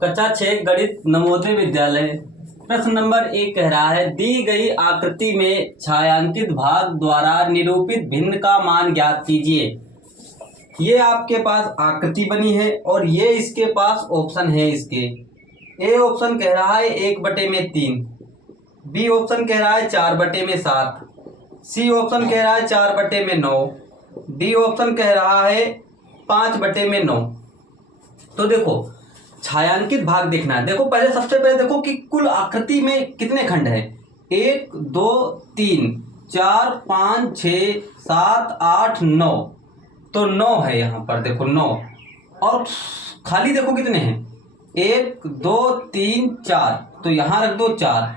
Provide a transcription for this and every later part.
कक्षा 6 गणित नवोदय विद्यालय। प्रश्न नंबर 1 कह रहा है, दी गई आकृति में छायांकित भाग द्वारा निरूपित भिन्न का मान ज्ञात कीजिए। ये आपके पास आकृति बनी है और ये इसके पास ऑप्शन है। इसके ए ऑप्शन कह रहा है 1/3, बी ऑप्शन कह रहा है 4/7, सी ऑप्शन कह रहा है 4/9, डी ऑप्शन कह रहा है 5/9। तो देखो छायांकित भाग देखना है। देखो पहले सबसे पहले देखो कि कुल आकृति में कितने खंड है। 1 2 3 4 5 6 7 8 9, तो 9 है यहाँ पर। देखो 9 और खाली देखो कितने हैं, 1 2 3 4, तो यहाँ रख दो 4।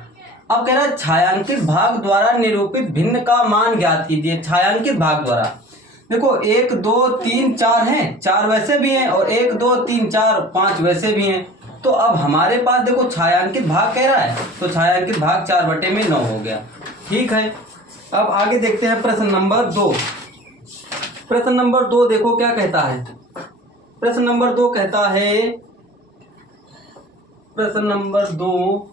अब कह रहा है छायांकित भाग द्वारा निरूपित भिन्न का मान ज्ञात कीजिए। छायांकित भाग द्वारा देखो 1 2 3 4 हैं, 4 वैसे भी हैं और 1 2 3 4 5 वैसे भी हैं। तो अब हमारे पास देखो छायांकित भाग कह रहा है, तो छायांकित भाग 4/9 हो गया। ठीक है, अब आगे देखते हैं प्रश्न नंबर 2। प्रश्न नंबर 2 देखो क्या कहता है। प्रश्न नंबर 2 कहता है, प्रश्न नंबर 2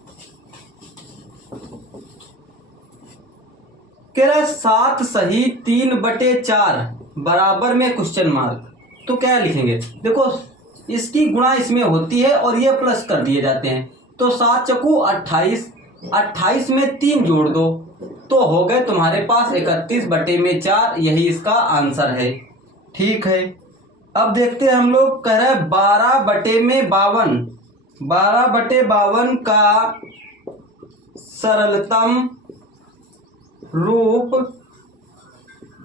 कह रहा है 7 सही 3/4 बराबर में क्वेश्चन मार्क। तो क्या लिखेंगे, देखो इसकी गुणा इसमें होती है और ये प्लस कर दिए जाते हैं। तो 7 चकू 28, 28 में 3 जोड़ दो तो हो गए तुम्हारे पास 31/4। यही इसका आंसर है। ठीक है, अब देखते हैं हम लोग। कह रहे हैं 12/52, 12/52 का सरलतम रूप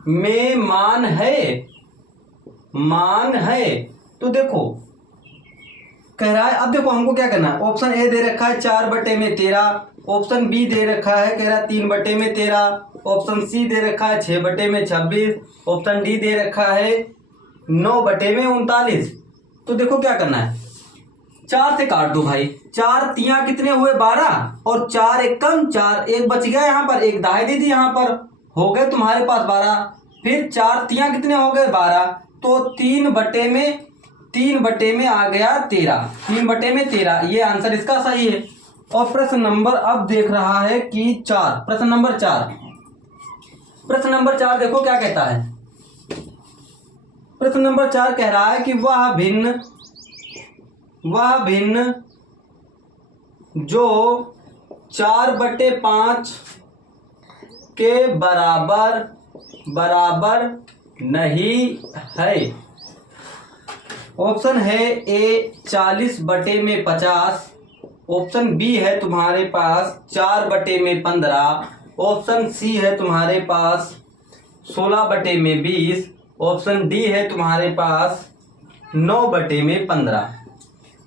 में मान है। तो देखो कह रहा है, अब देखो हमको क्या करना है। ऑप्शन ए दे रखा है 4/13, ऑप्शन बी दे रखा है कह रहा है 3/13, ऑप्शन सी दे रखा है 6/26, ऑप्शन डी दे रखा है 9/39। तो देखो क्या करना है, 4 से काट दो भाई। 4 तियां कितने हुए 12 और 4 एकम 4, एक बच गया यहाँ पर, एक दाई दे दी यहाँ पर, हो गए तुम्हारे पास 12। फिर 4 तियां कितने हो गए 12, तो 3/में आ गया 13, 3/13। ये आंसर इसका सही है। और प्रश्न नंबर अब देख रहा है कि 4, प्रश्न नंबर 4। प्रश्न नंबर 4 देखो क्या कहता है। प्रश्न नंबर 4 कह रहा है कि वह भिन्न जो 4/5 के बराबर नहीं है। ऑप्शन है ए 40/50, ऑप्शन बी है तुम्हारे पास 4/15, ऑप्शन सी है तुम्हारे पास 16/20, ऑप्शन डी है तुम्हारे पास 9/15।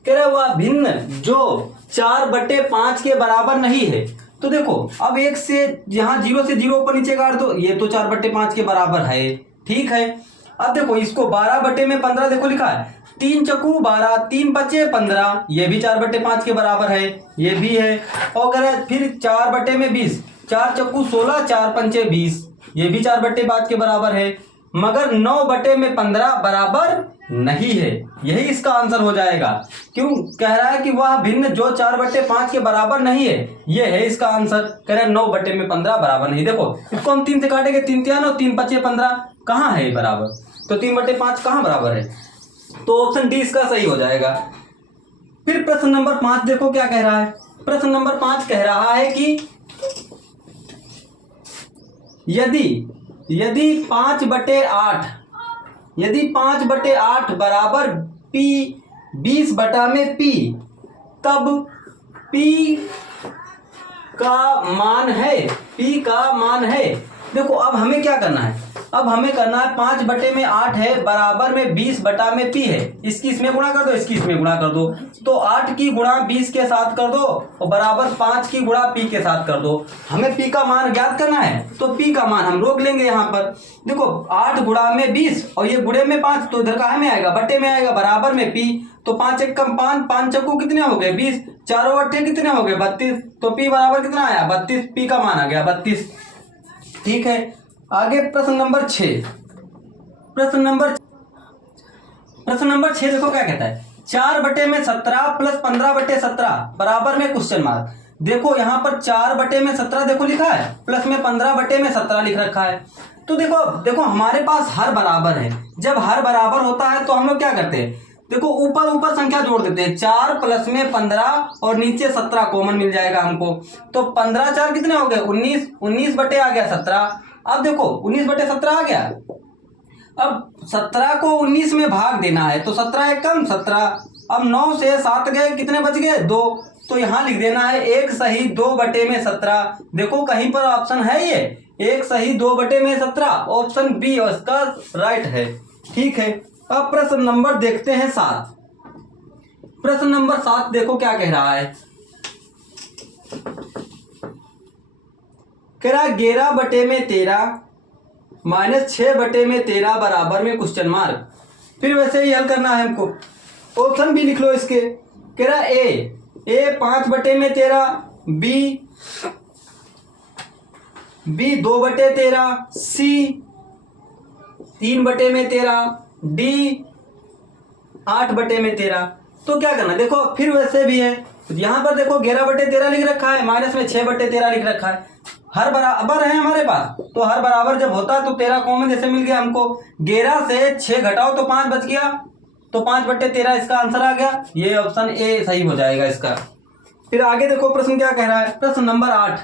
कह रहा वह भिन्न जो 4/5 के बराबर नहीं है। तो देखो अब एक से यहाँ 0 से 0 ऊपर नीचे काट दो, ये तो 4/5 के बराबर है। ठीक है, अब देखो इसको 12/15 देखो लिखा है, 3 चकू 12, 3 बचे 15, ये भी 4/5 के बराबर है, ये भी है। और कह रहा है फिर 4/20, 4 चकू 16, 4 पंचे 20, ये भी 4/5 के बराबर है। मगर 9/15 बराबर नहीं है। यही इसका आंसर हो जाएगा। क्यों कह रहा है कि वह भिन्न जो 4/5 के बराबर नहीं है, ये है इसका आंसर। कह रहा है 9/15 बराबर नहीं। देखो इसको हम 3 से काटेंगे, 3 तिया 9, 3 5 15, कहाँ है बराबर, तो 3/5 कहाँ बराबर है, तो ऑप्शन डी इसका सही हो जाएगा। फिर प्रश्न नंबर 5 देखो क्या कह रहा है। प्रश्न नंबर 5 कह रहा है कि यदि 5/8 बराबर P 20/P, तब P का मान है। देखो अब हमें क्या करना है, अब हमें करना है 5/8 है बराबर में 20/P है, इसकी इसमें गुणा कर दो, इसकी इसमें गुणा कर दो। तो 8 की गुणा 20 के साथ कर दो और बराबर 5 की गुणा P के साथ कर दो। हमें P का मान ज्ञात करना है, तो P का मान हम रोक लेंगे यहाँ पर। देखो 8 गुणा में 20 और ये गुणे में 5, तो इधर काहे में आएगा, बट्टे में आएगा, बराबर में P। तो 5 एक कम 5, 5 चक्कू कितने हो गए 20, चारों अट्ठे कितने हो गए 32, तो P बराबर कितना आया 32, P का मान आ गया 32। ठीक है, आगे प्रश्न नंबर 6। प्रश्न नंबर 6 देखो क्या कहता है। 4/17 प्लस 15/17 बराबर में क्वेश्चन मार्क। देखो यहाँ पर 4/17 देखो लिखा है, प्लस में 15/17 लिख रखा है। तो देखो देखो हमारे पास हर बराबर है। जब हर बराबर होता है तो हम लोग क्या करते हैं, देखो ऊपर ऊपर संख्या जोड़ देते हैं। 4 प्लस में 15 और नीचे 17 कॉमन मिल जाएगा हमको। तो 15 4 कितने हो गए 19, 19 बटे आ गया 17। अब देखो 19/17 आ गया। अब 17 को 19 में भाग देना है तो 17 एक कम 17। अब 9 से 7 गए, कितने बच गए 2। तो यहाँ लिख देना है 1 सही 2/17। देखो कहीं पर ऑप्शन है ये 1 सही 2/17, ऑप्शन बी उसका राइट है। ठीक है, अब प्रश्न नंबर देखते हैं 7। प्रश्न नंबर 7 देखो क्या कह रहा है। कह रहा 11/13 माइनस 6/13 बराबर में क्वेश्चन मार्क। फिर वैसे ही हल करना है हमको। ऑप्शन भी लिख लो इसके। कह रहा ए 5/13, बी 2/13, सी 3/13, डी 8/13। तो क्या करना, देखो फिर वैसे भी है। यहां पर देखो 11/13 लिख रखा है, माइनस में 6/13 लिख रखा है। हर बराबर है हमारे पास, तो हर बराबर जब होता है तो 13 कॉमन जैसे मिल गया हमको। 11 से 6 घटाओ तो 5 बच गया, तो 5/13 इसका आंसर आ गया। ये ऑप्शन ए सही हो जाएगा इसका। फिर आगे देखो प्रश्न क्या कह रहा है। प्रश्न नंबर 8।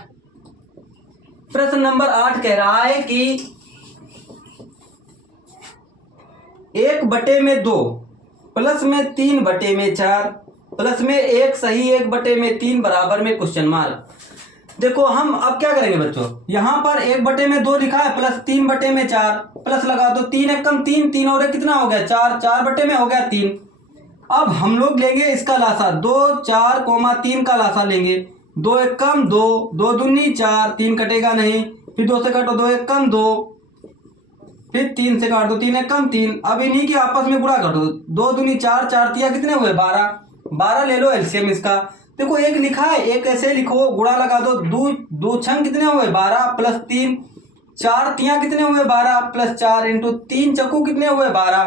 प्रश्न नंबर 8 कह रहा है कि 1/2 प्लस में 3/4 प्लस में 1 सही 1/3 बराबर में क्वेश्चन मार्क। देखो हम अब क्या करेंगे बच्चों, यहां पर 1/2 लिखा है प्लस 3/4 प्लस लगा दो, 3 एक कम 3, 3 और 1 कितना हो गया 4, 4 में हो गया 3। अब हम लोग लेंगे इसका लासा 2, 4, 3 का लासा लेंगे। 2 एक कम 2, 2 दूनी 4, 3 कटेगा नहीं। फिर 2 से काटो 2 एक कम 2, फिर 3 से काट दो 3 एक कम 3। अब इन्हीं की आपस में गुणा कर दो, 2 दूनी 4, 4 तिया कितने हुए 12, 12 ले लो एलसीएम इसका। देखो एक लिखा है, एक ऐसे लिखो गुणा लगा दो, दो छंग कितने हुए 12 प्लस 3, 4 तिया कितने हुए 12 प्लस 4 इंटू 3 चक्कू कितने हुए 12,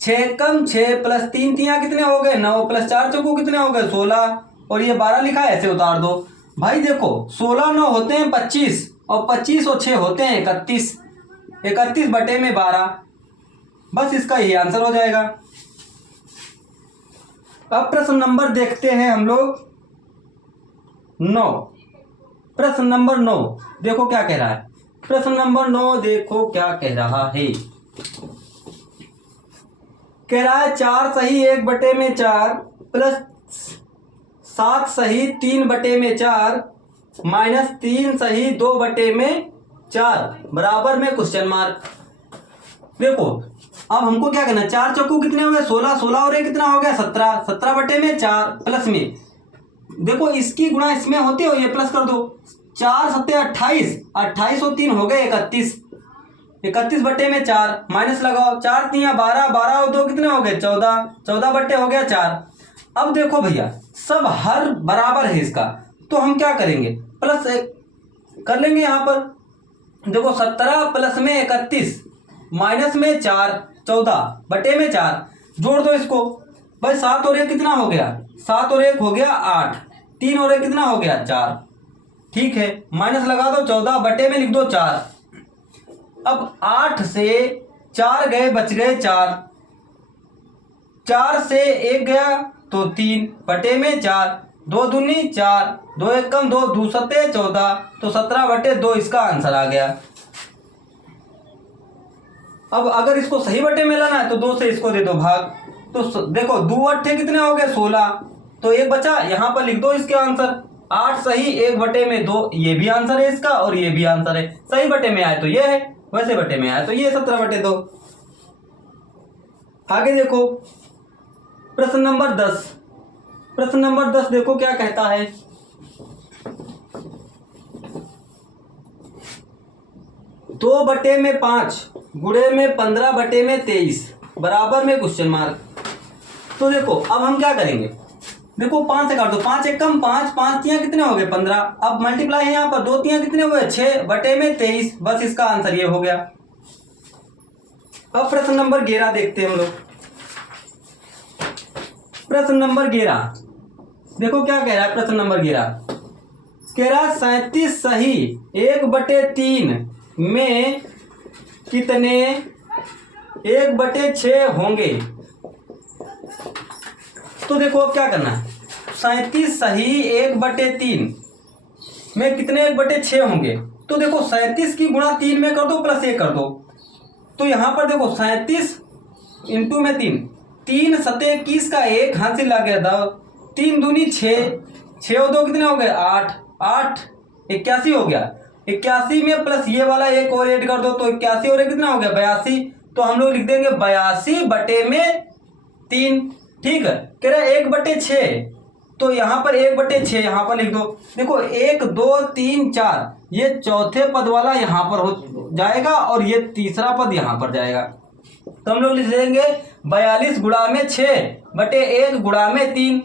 6 कम 6 प्लस 3 तिया कितने हो गए 9 प्लस 4 चक्कू कितने हो गए 16, और ये 12 लिखा है ऐसे उतार दो। भाई देखो 16 9 होते हैं 25, और 25 और 6 होते हैं 31, 31/12। बस इसका यही आंसर हो जाएगा। अब प्रश्न नंबर देखते हैं हम लोग 9। प्रश्न नंबर 9 देखो क्या कह रहा है। प्रश्न नंबर 9 देखो क्या कह रहा है। कह रहा है 4 सही 1/4 प्लस 7 सही 3/4 माइनस 3 सही 2/4 बराबर में क्वेश्चन मार्क। देखो अब हमको क्या करना है, 4 चक्कू कितने हुए 16, 16 और 1 कितना हो गया 17, 17/4 प्लस में देखो इसकी गुणा इसमें होते हो, ये प्लस कर दो, 4 7 28, 28 और 3 हो गए 31, 31/4 माइनस लगाओ, 4 3 12, 12 और 2 कितने हो गए 14, 14 बट्टे हो गया 4। अब देखो भैया सब हर बराबर है इसका, तो हम क्या करेंगे प्लस कर लेंगे यहाँ पर। देखो 17 प्लस में 31 माइनस में 4, 14/4 जोड़ दो इसको। भाई 7 और 1 कितना हो गया 7 और 1 हो गया 8, 3 और 1 कितना हो गया 4। ठीक है, माइनस लगा दो 14 बटे में लिख दो 4। अब 8 से 4 गए बच गए 4, 4 से 1 गया तो 3/4, 2 दूनी 4, 2 एक कम 2, 2 सत्ते 14, तो 17/2 इसका आंसर आ गया। अब अगर इसको सही बटे में लाना है तो 2 से इसको दे दो भाग, तो देखो 2 अट्ठे कितने हो गए 16, तो 1 बचा, यहां पर लिख दो इसके आंसर 8 सही 1/2, ये भी आंसर है इसका और ये भी आंसर है। सही बटे में आए तो ये है, वैसे बटे में आए तो ये 17/2। आगे देखो प्रश्न नंबर 10। प्रश्न नंबर 10 देखो क्या कहता है। 2/5 गुणे में 15/23 बराबर में क्वेश्चन मार्क। तो देखो अब हम क्या करेंगे, देखो 5 से काट दो, 5 एक कम 5, 5 तियां कितने हो गए 15। अब मल्टीप्लाई है यहाँ पर, 2 तियां कितने हुए 6/23, बस इसका आंसर ये हो गया। अब प्रश्न नंबर 11 देखते हैं हम लोग। प्रश्न नंबर 11, देखो क्या कह रहा है प्रश्न नंबर 11, कह रहा 37 सही 1/3 में कितने 1/6 होंगे। तो देखो अब क्या करना है, 37 सही 1/3 में कितने 1/6 होंगे। तो देखो 37 की गुणा 3 में कर दो प्लस 1 कर दो। तो यहाँ पर देखो 37 इंटू में 3, 3 सते 21 का 1 हाथ से लग गया था, 3 दूनी 6, 6 और 2 कितने हो गए 8, 8 81 हो गया। 81 में प्लस ये वाला एक और ऐड कर दो तो 81 और कितना हो गया 82। तो हम लोग लिख देंगे 82/3। ठीक है, कह रहा 1/6, तो यहाँ पर 1/6 यहाँ पर लिख दो। देखो 1 2 3 4 ये चौथे पद वाला यहाँ पर हो जाएगा और ये तीसरा पद यहाँ पर जाएगा। तो हम लोग लिख देंगे 42 गुणा में 6/1 गुणा में 3।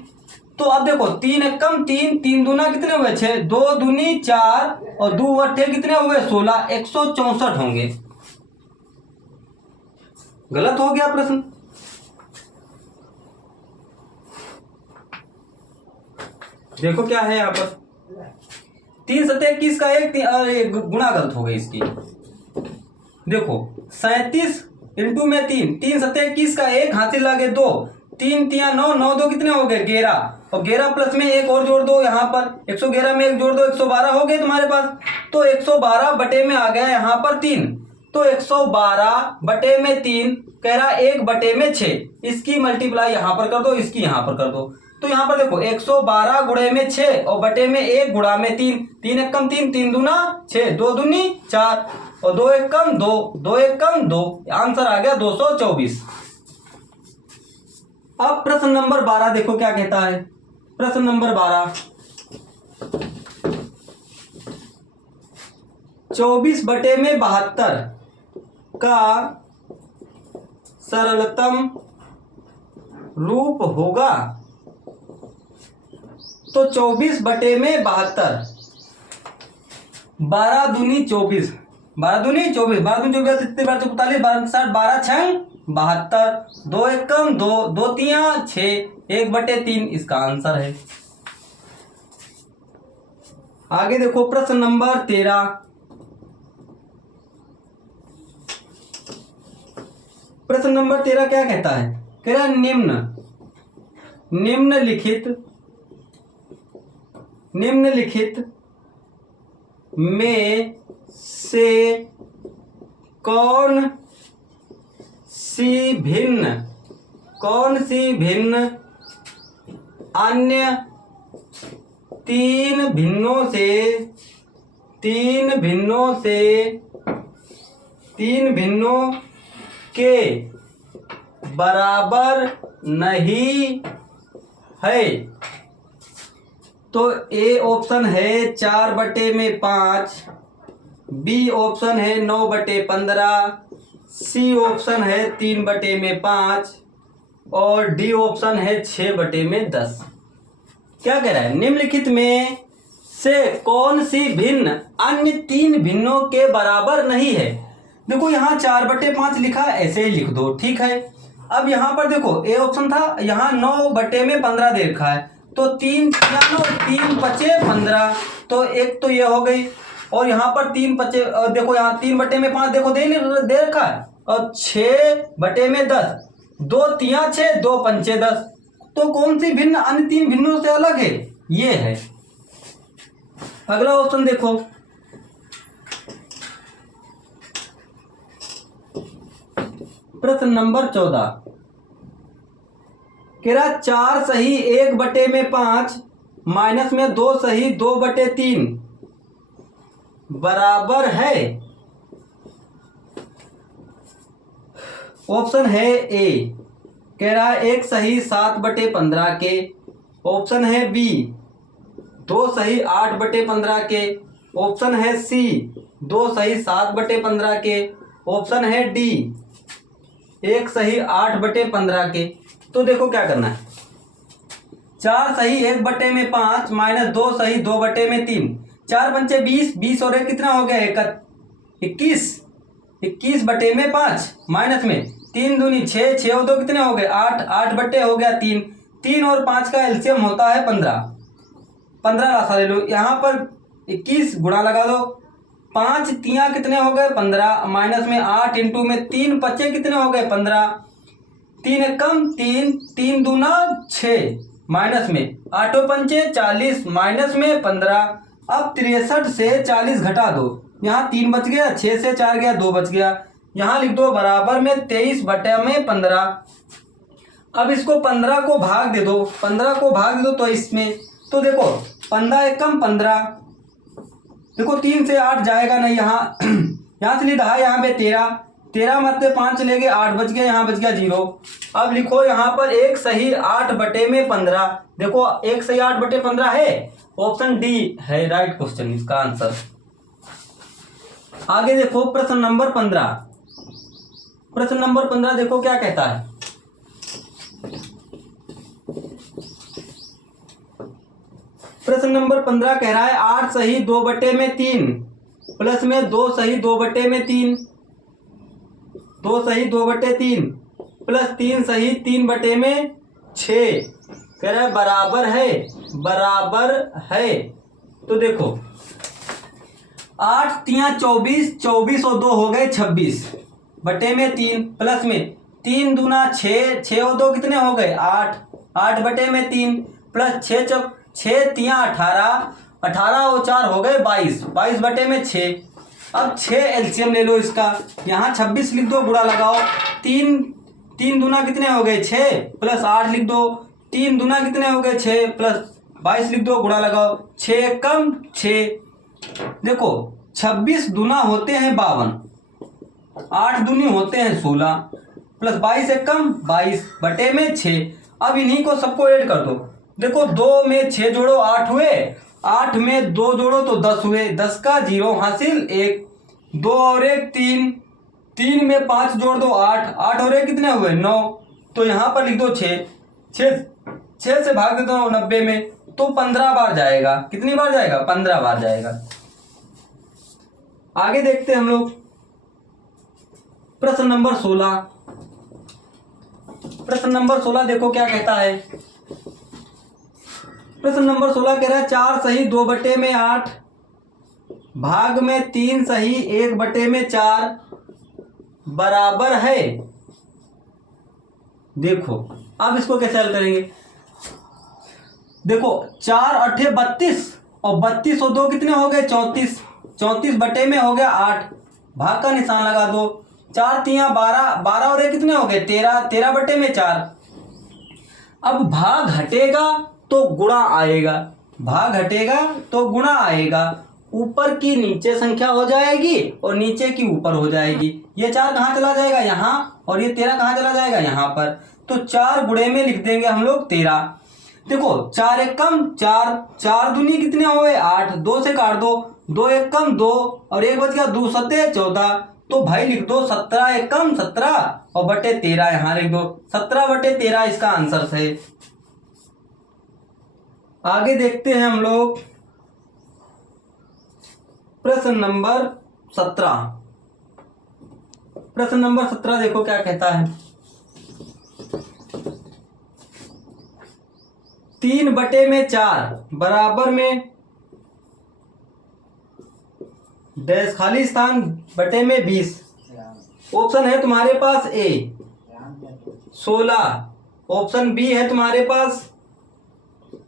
तो अब देखो 3 एकम 3, 3 दूना कितने हुए 6, 2 दूनी 4 और 2 अट्ठे कितने हुए 16, 164 होंगे। गलत हो गया प्रश्न। देखो क्या है यहाँ पर 3 सते 21 का 1 गुणा गलत हो गई इसकी। देखो 37 इंटू में 3, 3 सते 21 का 1 हाथ से लगे 2, 3 3 9, 9 2 कितने हो गए 11 और 11 प्लस में 1 और जोड़ दो यहाँ पर 111 में 1 जोड़ दो 112 हो गए तुम्हारे पास। तो 112 बटे में आ गया यहाँ पर 3, तो 112 बटे में 3 कह रहा 1/6, इसकी मल्टीप्लाई यहाँ पर कर दो, इसकी यहाँ पर कर दो। तो यहाँ पर देखो 112 गुणे में 6 और बटे में 1 गुणा में 3, 3 एकम 3, 3 दूना 6, 2 दूनी 4 और 2 एकम 2, 2 एकम 2, आंसर आ गया 224। अब प्रश्न नंबर 12 देखो क्या कहता है। प्रश्न नंबर 12, 24/72 का सरलतम रूप होगा। तो 24/72, 12 दूनी 24, 12 दूनी 24, 12 दूनी 24, 42, 45, 12 छंग 72, 2 एकम 2, 2 तिया 6, 1/3 इसका आंसर है। आगे देखो प्रश्न नंबर 13, प्रश्न नंबर 13 क्या कहता है, कह रहा निम्नलिखित में से कौन सी भिन्न अन्य तीन भिन्नों के बराबर नहीं है। तो ए ऑप्शन है 4/5, बी ऑप्शन है 9/15, सी ऑप्शन है 3/5 और डी ऑप्शन है 6/10। क्या कह रहा है, निम्नलिखित में से कौन सी भिन्न अन्य 3 भिन्नों के बराबर नहीं है। देखो यहाँ 4/5 लिखा है, ऐसे ही लिख दो, ठीक है। अब यहाँ पर देखो ए ऑप्शन था, यहाँ 9/15 दे रखा है, तो 3 3 5 15, तो एक तो ये हो गई और यहाँ पर 3 5 देखो यहाँ 3/5 देखो दे रखा है और 6/10, 2 3 6, 2 5 10। तो कौन सी भिन्न अन्य 3 भिन्नों से अलग है, ये है। अगला ऑप्शन देखो, प्रश्न नंबर 14, कह रहा 4 सही 1/5 माइनस में 2 सही 2/3 बराबर है। ऑप्शन है ए, कह रहा है 1 सही 7/15 के, ऑप्शन है बी 2 सही 8/15 के, ऑप्शन है सी 2 सही 7/15 के, ऑप्शन है डी 1 सही 8/15 के। तो देखो क्या करना है, 4 सही 1/5 माइनस 2 सही 2/3, 4 पंचे 20, 20 और 1 कितना हो गया 21, 21/5 माइनस में 3 दूनी 6, 6 और 2 कितने हो गए 8, 8 बट्टे हो गया 3, 3 और 5 का एलसीएम होता है 15। 15 रास्ता ले लो, यहाँ पर 21 गुणा लगा दो, 5 तियाँ कितने हो गए 15, माइनस में 8 इंटू में 3 बचे कितने हो गए 15, 3 एकम 3, 3 दूना 6, माइनस में 8 पंचे 40, माइनस में 15। अब 63 से 40 घटा दो, यहाँ 3 बच गया, 6 से 4 गया, 2 बच गया, यहाँ लिख दो बराबर में 23/15। अब इसको 15 को भाग दे दो, 15 को भाग दे दो तो इसमें, तो देखो 15 एकम 15, देखो 3 से 8 जाएगा नहीं, यहाँ यहाँ से लिखा है यहाँ पे 13, 13 मतलब 5 चले गए, 8 बच गया, यहाँ बच गया 0। अब लिखो यहाँ पर 1 सही 8/15, देखो 1 सही 8/15 है, ऑप्शन डी है राइट क्वेश्चन इसका आंसर। आगे देखो प्रश्न नंबर 15। प्रश्न नंबर 15 देखो क्या कहता है। प्रश्न नंबर 15 कह रहा है 8 सही 2/3 प्लस में 2 सही 2/3, 2 सही 2/3 प्लस 3 सही 3/6 कह रहा है बराबर है, बराबर है। तो देखो 8 तियाँ 24, 24 और 2 हो गए 26/3 प्लस में 3 दूना 6, 6 और 2 कितने हो गए 8, 8/3 प्लस 6 तियाँ 18, 18 और 4 हो गए 22, 22/6। अब 6 एलसीएम ले लो इसका, यहाँ 26 लिख दो, गुणा लगाओ, 3 दूना कितने हो गए 6 प्लस 8 लिख दो, 3 दूना कितने हो गए 6 प्लस 22 लिख दो, गुणा लगाओ, 6 कम 6। देखो 26 दूना होते हैं 52, 8 दूनी होते हैं 16 प्लस 22 एकम 22/6। अब इन्हीं को सबको ऐड कर दो, देखो 2 में 6 जोड़ो 8 हुए, 8 में 2 जोड़ो तो 10 हुए, 10 का 0 हासिल 1, 2 और 1 3, 3 में 5 जोड़ दो 8, 8 और 1 कितने हुए 9, तो यहाँ पर लिख दो 6, 6 से भाग दे दो 90 में, तो 15 बार जाएगा, कितनी बार जाएगा 15 बार जाएगा। आगे देखते हैं हम लोग प्रश्न नंबर 16। प्रश्न नंबर 16 देखो क्या कहता है। प्रश्न नंबर 16 कह रहा है 4 सही 2/8 भाग में 3 सही 1/4 बराबर है। देखो अब इसको कैसे हल करेंगे, देखो 4 8 32 और 32 और 2 कितने हो गए 34, 34 बटे में हो गया 8, भाग का निशान लगा दो, 4 तियाँ 12, 12 और 1 कितने हो गए 13, 13/4। अब भाग हटेगा तो गुणा आएगा, भाग हटेगा तो गुणा आएगा, ऊपर की नीचे संख्या हो जाएगी और नीचे की ऊपर हो जाएगी। ये 4 कहाँ चला जाएगा यहाँ, और ये 13 कहाँ चला जाएगा यहाँ पर, तो 4 गुणे में लिख देंगे हम लोग 13। देखो 4 एकम 4, 4 दूनी कितने हो गए 8, 2 से काट दो, 2 एकम 2 और 1 बच गया 2 सत्ते 14, तो भाई लिख दो 17 एकम 17 और बटे 13 यहाँ लिख दो, 17/13 इसका आंसर है। आगे देखते हैं हम लोग प्रश्न नंबर 17। प्रश्न नंबर 17 देखो क्या कहता है। 3/4 बराबर में डैश खाली स्थान बटे में 20। ऑप्शन है तुम्हारे पास ए 16, ऑप्शन बी है तुम्हारे पास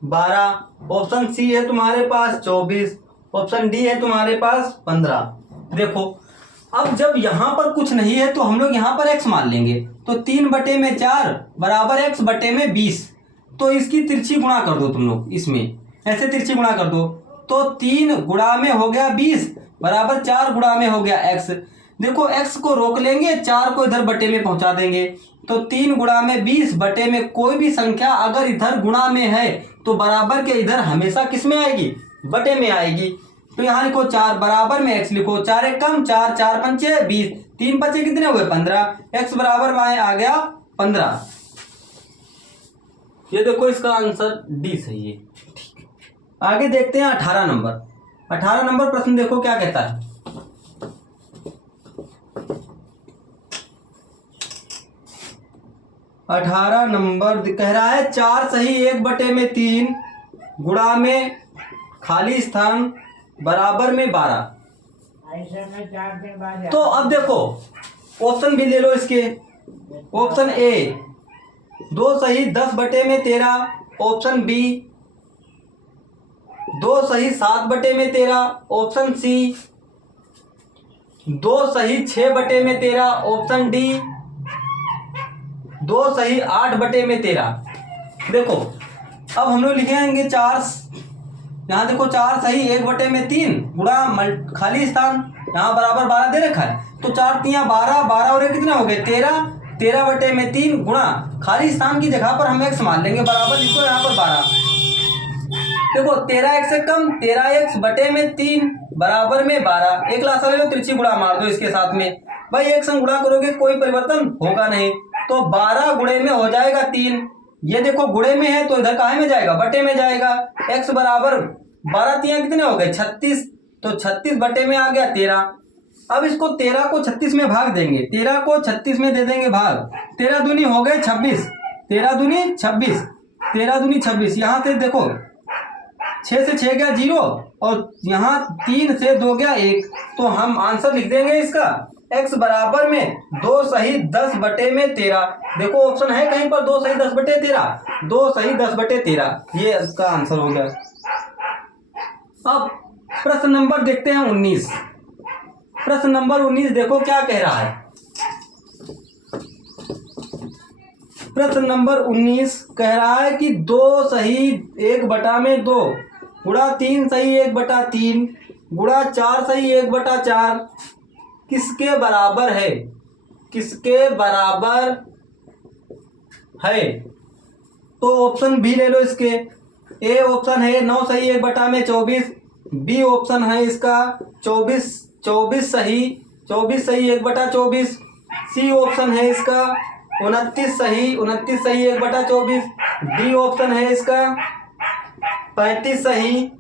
12, ऑप्शन सी है तुम्हारे पास 24, ऑप्शन डी है तुम्हारे पास 15। देखो अब जब यहाँ पर कुछ नहीं है तो हम लोग यहाँ पर x मान लेंगे, तो 3/4 बराबर x/20, तो इसकी तिरछी गुणा कर दो तुम लोग, इसमें ऐसे तिरछी गुणा कर दो, तो 3 गुणा में हो गया 20 बराबर 4 गुणा में हो गया x। देखो x को रोक लेंगे, 4 को इधर बटे में पहुंचा देंगे, तो 3 गुणा में 20 बटे में कोई भी संख्या अगर इधर गुणा में है तो बराबर के इधर हमेशा किस में आएगी बटे में आएगी। तो यहाँ लिखो 4 बराबर में x लिखो, 4 एकम 4, 4 पंचे 20, 3 बचे कितने हुए 15, x बराबर में आ गया 15। ये देखो इसका आंसर डी सही है। ठीक है, आगे देखते हैं 18 नंबर। 18 नंबर प्रश्न देखो क्या कहता है। 18 नंबर कह रहा है 4 सही 1/3 गुणा में खाली स्थान बराबर में 12। तो अब देखो ऑप्शन भी ले लो इसके। ऑप्शन ए 2 सही 10/13, ऑप्शन बी 2 सही 7/13, ऑप्शन सी 2 सही 6/13, ऑप्शन डी 2 सही 8/13। देखो अब हम लोग लिखेंगे 4, यहाँ देखो 4 सही 1/3 गुणा खाली स्थान यहाँ बराबर 12 दे रखा है, तो 4 तिया 12, 12 और ये कितने हो गए 13, 13/3 गुणा खाली स्थान की जगह पर हम x मान लेंगे बराबर इसको यहाँ पर 12। देखो 13x से कम 13x/3 बराबर में 12। एक लासा ले लो, तिरछी गुणा मार दो इसके साथ में। भाई एक संग गुणा करोगे कोई परिवर्तन होगा नहीं, तो 12 गुणे में हो जाएगा 3। ये देखो गुणे में है तो इधर काहे में जाएगा, बटे में जाएगा। x बराबर 12 तिया कितने हो गए 36, तो 36 बटे में आ गया 13। अब इसको 13 को 36 में भाग देंगे, 13 को 36 में दे देंगे भाग। 13 दूनी हो गए 26, 13 दूनी 26, 13 दूनी 26। यहाँ से देखो 6 से 6 गया 0 और यहाँ 3 से 2 गया 1, तो हम आंसर लिख देंगे इसका x बराबर में 2 सही 10/13। देखो ऑप्शन है कहीं पर 2 सही 10/13, 2 सही 10/13, ये इसका आंसर हो गया। अब प्रश्न नंबर देखते हैं 19। प्रश्न नंबर 19 देखो क्या कह रहा है। प्रश्न नंबर 19 कह रहा है कि 2 सही 1/2 गुणा 3 सही 1/3 गुणा 4 सही 1/4 किसके बराबर है, किसके बराबर है। तो ऑप्शन बी ले लो इसके। ए ऑप्शन है 9 सही 1/24, बी ऑप्शन है इसका 24 सही 1/24, सी ऑप्शन है इसका 29 सही 1/24, डी ऑप्शन है इसका 35 सही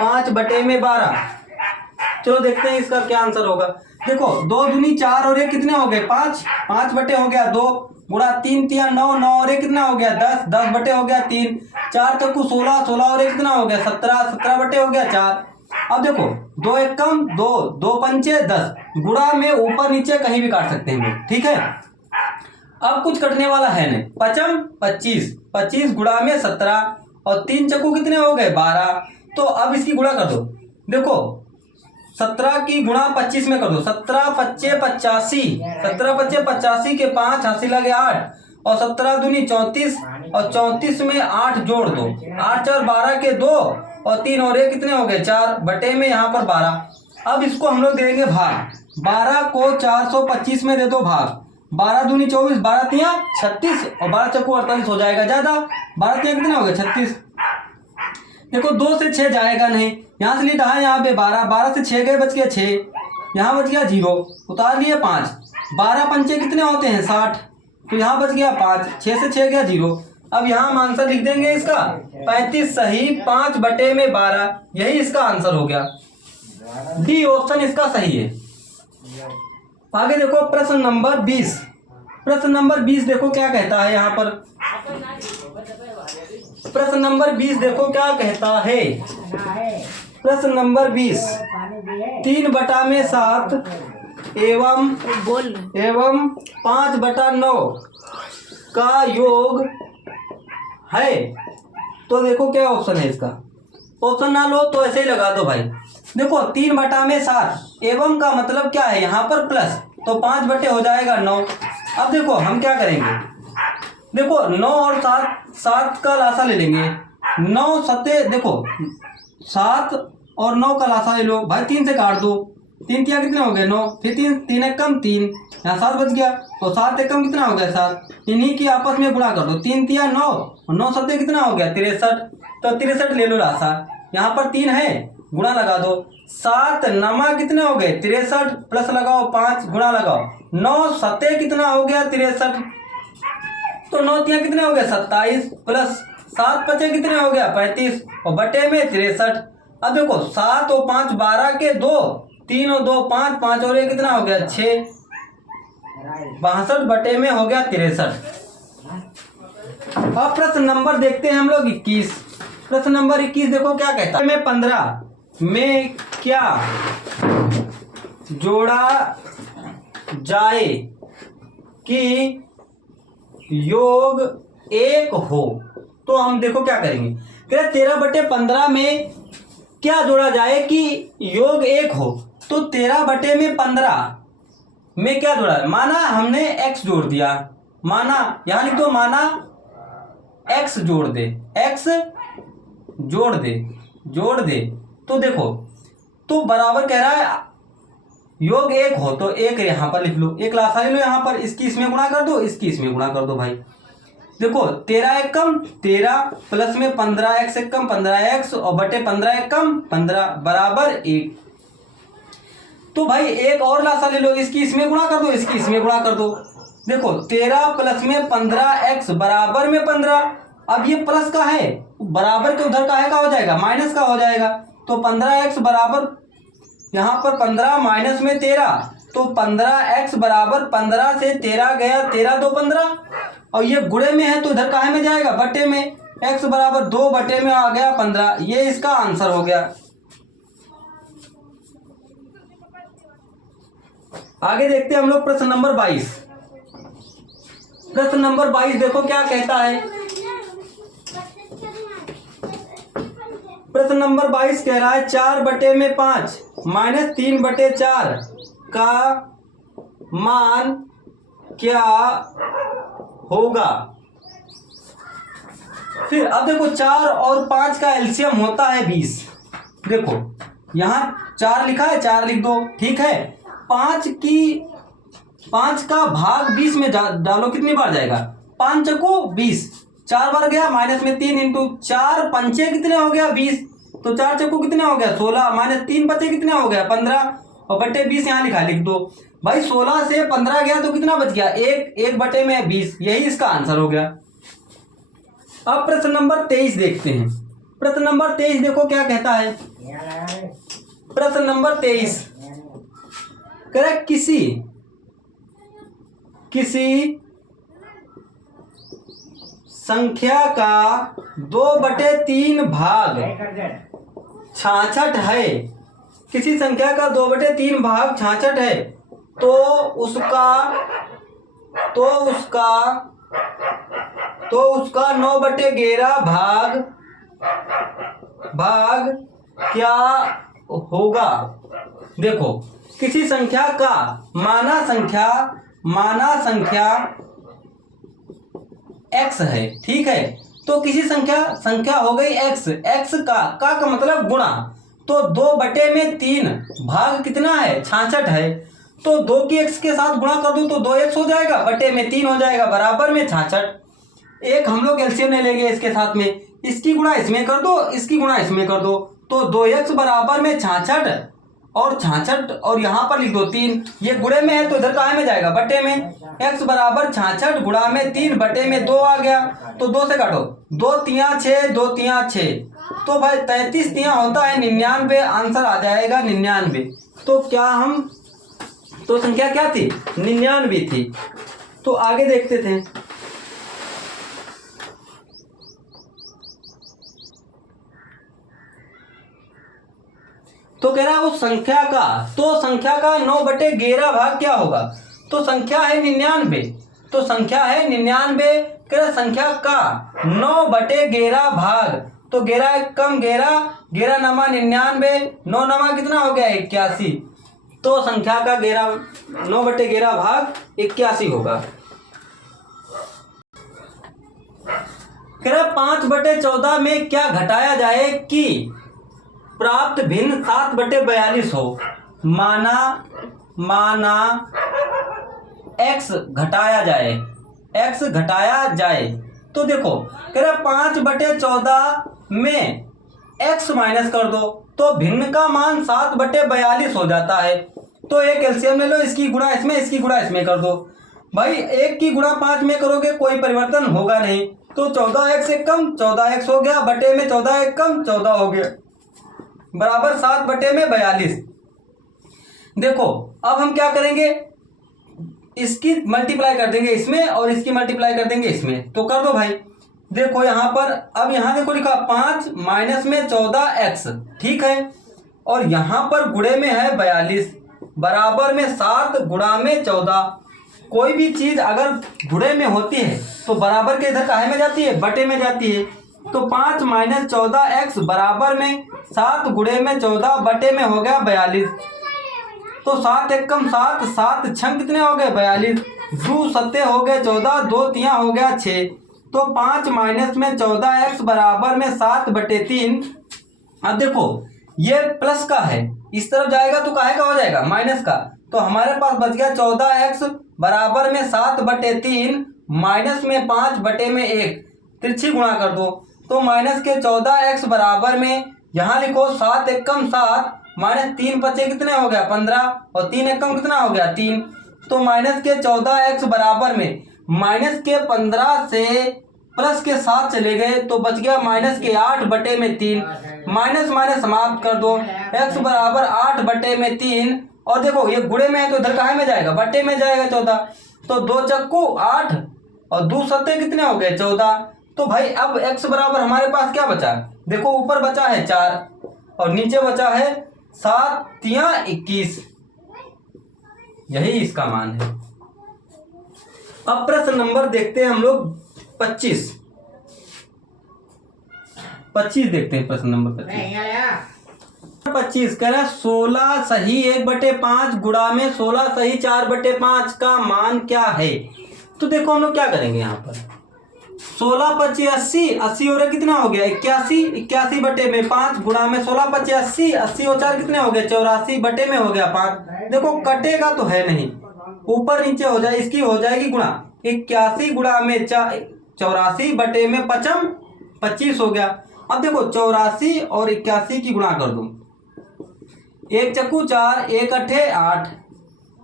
5/12। चलो देखते हैं इसका क्या आंसर होगा। देखो 2 दूनी 4 और ये कितने हो गए 5, 5 बटे हो गया 2 गुणा 3 तिया 9, 9 और ये कितना हो गया 10, 10 बटे हो गया 3, 4 चक्कू 16, 16 और ये कितना हो गया 17, 17 बटे हो गया 4। अब देखो 2 एक कम 2, 2 पंचे 10, गुणा में ऊपर नीचे कहीं भी काट सकते हैं लोग, ठीक है। अब कुछ कटने वाला है नहीं, पचम 25, 25 गुणा में 17 और 3 चक्कू कितने हो गए 12। तो अब इसकी गुणा कर दो। देखो 17 की गुणा 25 में कर दो, 17 पच्चे 85, 17 पच्चे 85 के 5 हासिल लगे 8 और 17 दूनी 34 और 34 में 8 जोड़ दो, 8 4 12 के 2 और 3 और 1 कितने हो गए 4 बटे में यहाँ पर 12। अब इसको हम लोग देंगे भाग, 12 को 425 में दे दो भाग, 12 दूनी 24, 12 तिया 36 और 12 चक्कू 48 हो जाएगा ज्यादा, 12 तिया कितने हो गए 36। देखो 2 से 6 जाएगा नहीं, यहाँ से लिखा है यहाँ पे 12, 12 से 6 गए बच गया 6, यहाँ बच गया 0, उतार लिए 5, 12 पंचे कितने होते हैं 60, तो यहाँ बच गया 5, 6 से 6 गया 0। अब यहाँ हम आंसर लिख देंगे इसका 35 सही 5/12, यही इसका आंसर हो गया। डी ऑप्शन इसका सही है। आगे देखो प्रश्न नंबर 20। प्रश्न नंबर 20 देखो क्या कहता है यहाँ पर। प्रश्न नंबर 20 देखो क्या कहता है। प्रश्न नंबर 20 3/7 एवं 5/9 का योग है। तो देखो क्या ऑप्शन है इसका। ऑप्शन ना लो तो ऐसे ही लगा दो भाई। देखो 3/7 एवं का मतलब क्या है यहाँ पर प्लस, तो 5 बटे हो जाएगा 9। अब देखो हम क्या करेंगे, देखो 9 और 7 का लासा ले लेंगे, 9 सते देखो 7 और 9 का लासा ले लो भाई, 3 से काट दो, 3 तिया कितने हो गए 9, फिर 3 एक कम 3, यहाँ 7 बच गया, तो 7 एक कम कितना हो गया 7, इन्हीं की आपस में गुणा कर दो, 3 तिया 9 और 9 सते कितना हो गया 63, तो 63 ले लो लासा, यहाँ पर 3 है गुणा लगा दो, 7 नमा कितने हो गए 63 प्लस लगाओ 5 गुणा लगाओ, 9 सते कितना हो गया 63, तो 9 तिया कितने हो गए 27 प्लस 7 पचे कितने हो गया 35 और बटे में 63। अब देखो 7 और 5 12 के 2, 3 और 2 5, 5 और 1 कितना हो गया 6, 62 बटे में हो गया 63। अब प्रश्न नंबर देखते हैं हम लोग 21। प्रश्न नंबर 21 देखो क्या कहता है, में 15 में क्या जोड़ा जाए कि योग 1 हो। तो हम देखो क्या करेंगे, कह रहे 13/15 में क्या जोड़ा जाए कि योग 1 हो। तो 13/15 में क्या जोड़ा है, माना हमने x जोड़ दिया, माना यहां लिख दो, माना x जोड़ दे, x जोड़ दे। तो देखो, तो बराबर कह रहा है योग 1 हो, तो 1 यहां पर लिख लो, एक आसानी लो, यहां पर इसकी इसमें गुणा कर दो, इसकी इसमें गुणा कर दो भाई। देखो 13 एक कम 13 प्लस में 15x एक कम 15x और बटे 15 एक कम 15 बराबर 1। तो भाई एक और लासा ले लो, इसकी इसमें गुणा कर दो, इसकी इसमें गुणा कर दो। देखो 13 प्लस में 15x बराबर में 15। अब ये प्लस का है, बराबर के उधर का है, का हो जाएगा माइनस का हो जाएगा। तो 15x बराबर यहाँ पर 15 माइनस में 13, तो 15x बराबर 15 से 13 गया, 13 2 15, और ये गुणे में है तो इधर काहे में जाएगा, बटे में। x बराबर 2 बटे में आ गया 15, ये इसका आंसर हो गया। आगे देखते हैं हम लोग प्रश्न नंबर 22। प्रश्न नंबर 22 देखो क्या कहता है। प्रश्न नंबर 22 कह रहा है 4/5 माइनस 3/4 का मान क्या होगा। फिर अब देखो 4 और 5 का एलसीएम होता है 20। देखो यहां 4 लिखा है, 4 लिख दो, ठीक है। 5 का भाग 20 में डालो, कितनी बार जाएगा, 5 चको 20, 4 बार गया, माइनस में 3 इंटू 4 पंचे कितने हो गया 20, तो 4 चको कितने हो गया 16, माइनस 3 बचे कितने हो गया 15, और बटे 20 यहाँ लिखा, लिख दो भाई। 16 से 15 गया तो कितना बच गया, 1 बटे में 20, यही इसका आंसर हो गया। अब प्रश्न नंबर 23 देखते हैं। प्रश्न नंबर 23 देखो क्या कहता है। प्रश्न नंबर 23 करेक्ट, किसी संख्या का 2/3 भाग 66 है, किसी संख्या का 2/3 भाग 66 है, तो उसका 9/11 भाग क्या होगा। देखो किसी संख्या का माना संख्या x है, ठीक है। तो किसी संख्या हो गई x का मतलब गुणा, तो 2/3 भाग कितना है 66 है, तो 2 की x के साथ गुणा कर दो तो 2x हो जाएगा, बटे में 3 हो जाएगा, बराबर में 66। एक हम लोग एलसीएम ले लेंगे इसके साथ में, इसकी गुणा इसमें कर दो, इसकी गुणा इसमें कर दो, तो 2x बराबर में 66 और 66 और यहाँ पर लिख दो 3, ये गुणे में है तो इधर काहे में जाएगा, बटे में। x बराबर 66 गुणा में 3 बटे में 2 आ गया, तो 2 से काटो, 2 तिया 6, 2 तिया 6, तो भाई 33 तिया होता है 99, आंसर आ जाएगा 99। तो क्या हम, तो संख्या क्या थी 99 थी। तो आगे देखते थे। तो कह रहा है उस संख्या का, तो संख्या का 9/11 भाग क्या होगा, तो संख्या है 99, तो संख्या है 99, कह रहा संख्या का 9/11 भाग, तो 11 एक कम 11, 11 नमा 99, 9 नमा कितना हो गया 81, तो संख्या का 9/11 भाग 81 होगा। कह रहा 5/14 में क्या घटाया जाए कि प्राप्त भिन्न 7/42 हो। माना x घटाया जाए, तो देखो कह रहा 5/14 में x माइनस कर दो तो भिन्न का मान 7/42 हो जाता है। तो एक एलसीएम ले लो, इसकी गुणा इसमें, इसकी गुणा इसमें कर दो भाई। 1 की गुणा 5 में करोगे कोई परिवर्तन होगा नहीं, तो 14x एक कम 14x हो गया, बटे में 14 एक कम 14 हो गया, बराबर 7/42। देखो अब हम क्या करेंगे, इसकी मल्टीप्लाई कर देंगे इसमें और इसकी मल्टीप्लाई कर देंगे इसमें, तो कर दो भाई। देखो यहाँ पर, अब यहाँ देखो लिखा 5 माइनस में 14x, ठीक है। और यहाँ पर गुणे में है 42, बराबर में 7 गुणा में 14। कोई भी चीज अगर गुणे में होती है तो बराबर के इधर काहे में जाती है, बटे में जाती है। तो 5 माइनस 14x बराबर में 7 गुणे में 14 बटे में हो गया 42। तो 7 एकम 7, 7 छंग कितने हो गए 42, 2 सत्ते हो गए 14, 2 तियां हो गया 6। तो 5 माइनस में 14x बराबर में 7 बटे 3। अब देखो ये प्लस का है, इस तरफ जाएगा तो काहे का हो जाएगा, माइनस का। तो हमारे पास बच गया 14x बराबर में 7 बटे 3 माइनस में 5 बटे में 1, तिरछी गुणा कर दो। तो माइनस के 14x बराबर में यहाँ लिखो 7 एकम 7 माइनस 3 बचे कितने हो गया 15, और 3 एकम कितना हो गया 3। तो माइनस के 14x बराबर में माइनस के 15 से प्लस के 7 चले गए तो बच गया माइनस के 8 बटे में 3। माइनस माइनस समाप्त कर दो, x बराबर 8 बटे में 3। और देखो ये गुणे में है तो इधर काहे में जाएगा, बटे में जाएगा 14। तो 2 चक्कू 8 और 2 सत्ते कितने हो गए 14। तो भाई अब x बराबर हमारे पास क्या बचा, देखो ऊपर बचा है 4 और नीचे बचा है 7 तियां 21, यही इसका मान है। अब प्रश्न नंबर देखते हैं हम लोग 25 देखते हैं। प्रश्न नंबर 25 कह रहा है 16 सही 1/5 गुणा में 16 सही 4/5 का मान क्या है। तो देखो हम लोग क्या करेंगे, यहाँ पर 16 25 80, 80 और कितना हो गया 81, 81 बटे में 5 गुणा में 16 25 80, 80 और 4 कितने हो गए 84 बटे में हो गया 5। देखो कटेगा तो है नहीं, ऊपर नीचे हो जाए, इसकी हो जाएगी गुणा, 81 गुणा में 84 बटे में 55 25 हो गया। अब देखो 84 और 81 की गुणा कर दूं, 1 चक्कू 4, 1 अट्ठे 8,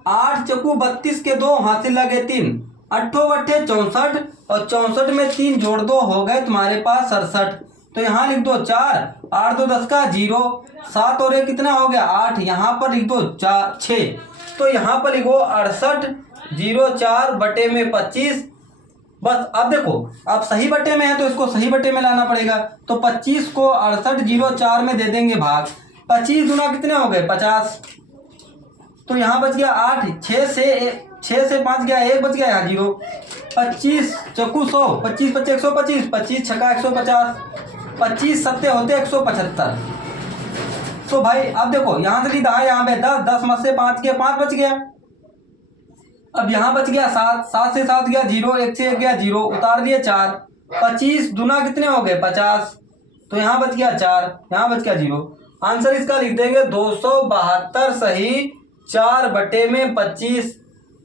8 चक्कू 32 के 2 हासिल लगे 3, 8 अट्ठे 64 और 64 में 3 जोड़ दो हो गए तुम्हारे पास 67। तो यहाँ लिख दो 4, 8 2 10 का 0, 7 और 1 कितना हो गया 8, यहाँ पर लिख दो 6। तो यहाँ पर लिखो 68 04 बटे में 25। बस अब देखो अब सही बटे में है तो इसको सही बटे में लाना पड़ेगा। तो 25 को 68 04 में दे देंगे भाग, 25 गुना कितने हो गए 50। तो यहाँ बच गया 8, 6 से 5 गया 1 बच गया यहाँ 0, 25 चक्कू 100, 25 बच्चे 125, 25 छक्का 150, 25 सत्ते होते 175। तो भाई अब देखो यहाँ से लिखा है यहाँ पे 10, 10 में से 5 गया 5 बच गया। अब यहाँ बच गया 7, 7 से 7 गया 0, 1 से 1 गया 0, उतार दिए 4, 25 दुना कितने हो गए 50। तो यहाँ बच गया 4, यहाँ बच गया 0। आंसर इसका लिख देंगे 272 सही 4 बटे में 25,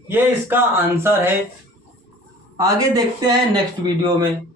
ये इसका आंसर है। आगे देखते हैं नेक्स्ट वीडियो में।